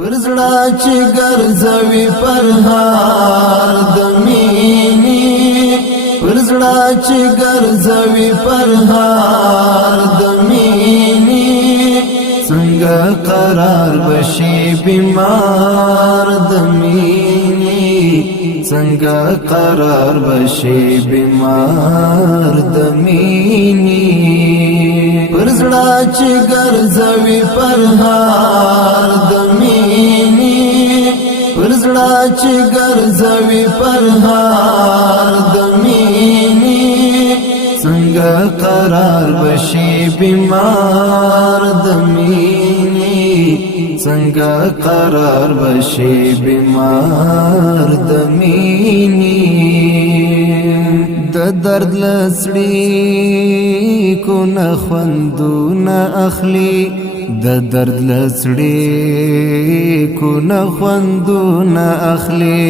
پرزړه چې ګرځوي پرهار د مینې پرزړه چې ګرځوي پرهار د مینې څنګه قرار بشي بیمار د مینې څنګه قرار بشي بیمار د مینې پرزړه چې ګرځوي پرهار د پرزړه چې ګرځوي پرهار د مینې څنګه قرار بشي بیمار د مینې څنګه قرار بشي بیمار د مینې د درد لسړي کو نه خوندونه اخلي د درد لسړي کو نه خوندونه اخلي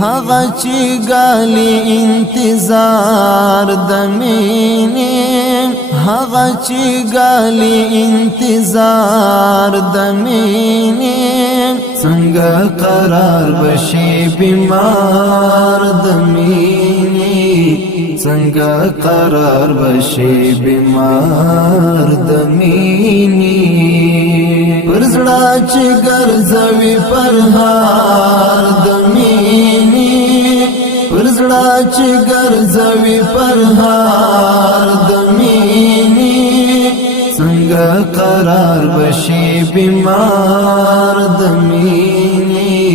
هغه چې ګالي انتظار د مینې هغه چې ګالي انتظار د مینې څنګه قرار بشي بیمار د مینې څنګه قرار بشي بیمار د مینې پرزړه چې ګرځوي پرهار د مینې پرزړه چې ګرځوي پرهار د مینې څنګه قرار بشي بیمار د مینې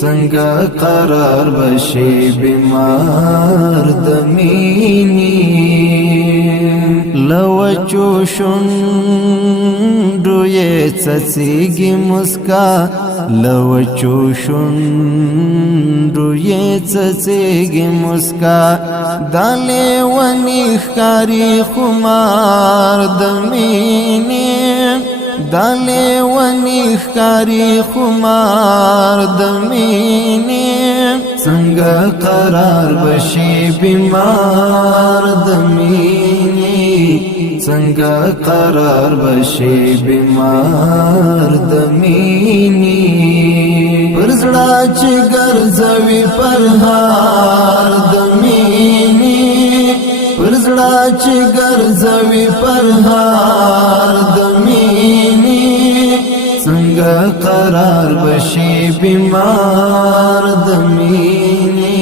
څنګه قرار بشي بیمار د مینې لوچو شونډو یې څڅیږي مسکا لوچو شونډو یې څڅیږي مسکا دا لیونی ښکاري خمار د مینې دا لیونی ښکاري خمار د مینې څنګه قرار بشي بیمار د مینې څنګه قرار بشي بیمار د مینې پرزړه چې ګرځوي پرهار د مینې پرزړه چې ګرځوي پرهار د مینې څنګه قرار بشي بیمار د مینې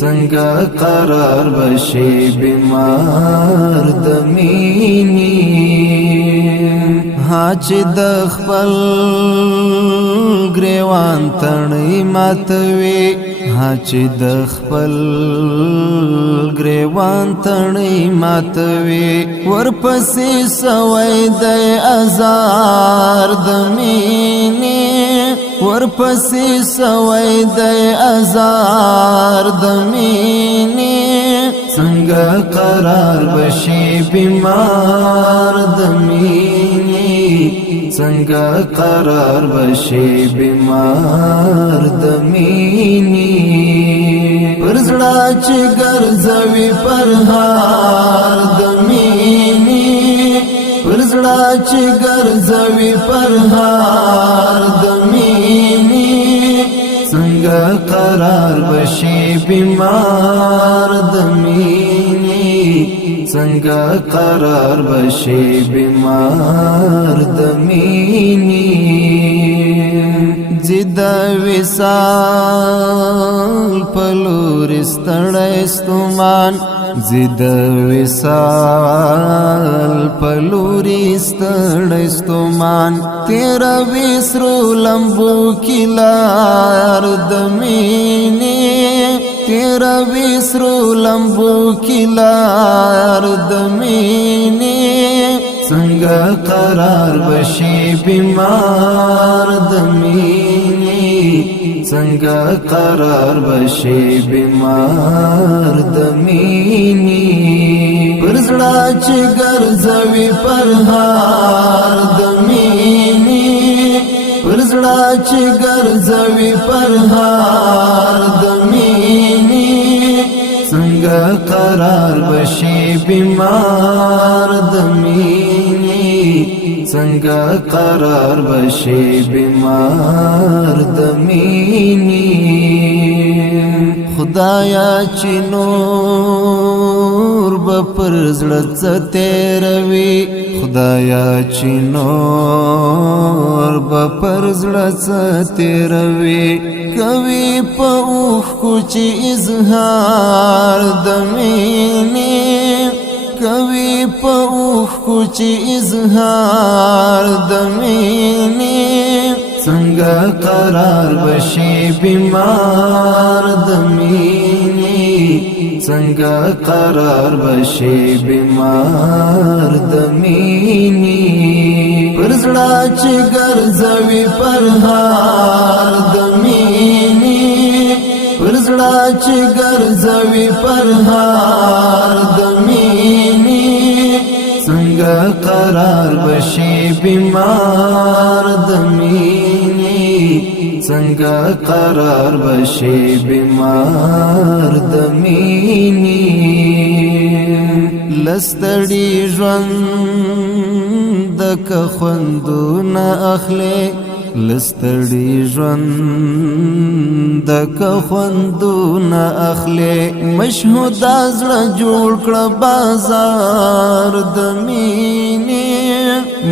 څنګه قرار بشي بیمار د مینې ها چې د خپل ګریوان تڼۍ ماتوي ها چې د خپل ګریوان تڼۍ ماتوي ورپسې سوی د ازار د مینې ورپسې سوی د ازار د مینې څنګه قرار بشي بیمار د مینې څنګه قرار بشي بیمار د مینې پرزړه چې ګرځوي پرهار د مینې پرزړه چې ګرځوي پرهار د مینې څنګه قرار بشي بیمار د مینې څنګه قرار بشي بیمار د مینې زید وصال پلور ستړی ستومان زید وصال پلور ستړی ستومان تیرا وسرو لمبو کلار د مینې تیرا وسرو لمبو کلار د مینې څنګه قرار بشي بیمار د مینې څنګه قرار بشي بیمار د مینې پرزړه چې ګرځوي پرهار د مینې پرزړه چې ګرځوي پرهار د مینې څنګه قرار بشي بیمار د مینې څنګه قرار بشي بیمار د مینې خدایا چې نور به پر زړه څه تېروي خدایا چې نور به پر زړه څه تېروي کوي په اوښکو چې اظهار د مینې کوي په اوښکو چې اظهار د مینې څنګه قرار بشي بیمار د مینې څنګه قرار بشي بیمار د مینې پر زړه چې ګرځوي پرهار د مینې پر زړه چې ګرځوي پرهار د مینې څنګه قرار بشي بیمار د مینې څنګه قرار بشي بیمار د مینې لستړي ژوند که خوندونه اخلي لستړي ژوند که خوندونه اخلي مشهود زړه جوړ کړه بازار د مینې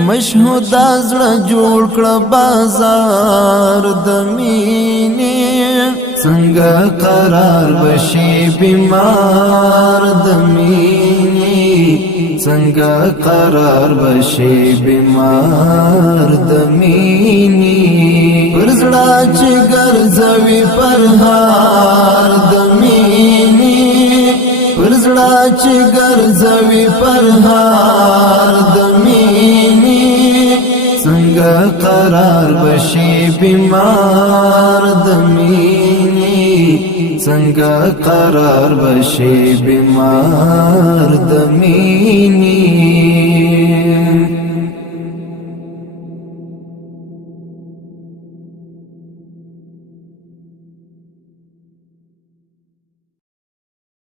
مشهود زړه جوړ کړه بازار د مینې څنګه قرار بشي بیمار د مینې څنګه قرار بشي بیمار د مینې پر زړه چې ګرځوي پرهار د مینې پر زړه چې ګرځوي پرهار د مینې څنګه قرار بشي بیمار د مینې څنګه قرار بشي بیمار د مینې